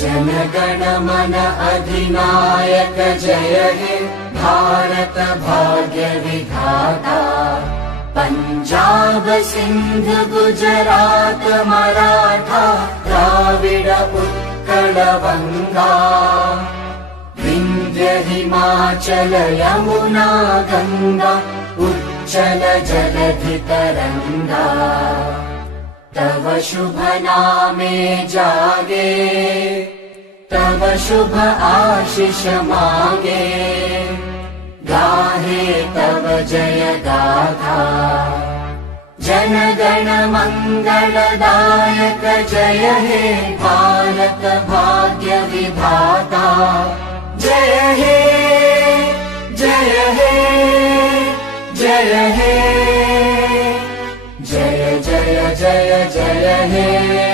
जनगण मन अधिनायक जय हे भारत भाग्य विधाता। पंजाब सिंध गुजरात मराठा द्राविड उत्कल बंगा। विंध्य हिमाचल यमुना गंगा उच्चल जलधि तरंगा। तव शुभ नामे जागे तव शुभ आशीष मांगे। गाहे तव जय गाथा जनगण मंगलदायक जय हे भारत भाग्य विधाता। जय हे जय हे जय हे जय जय जय जय हे।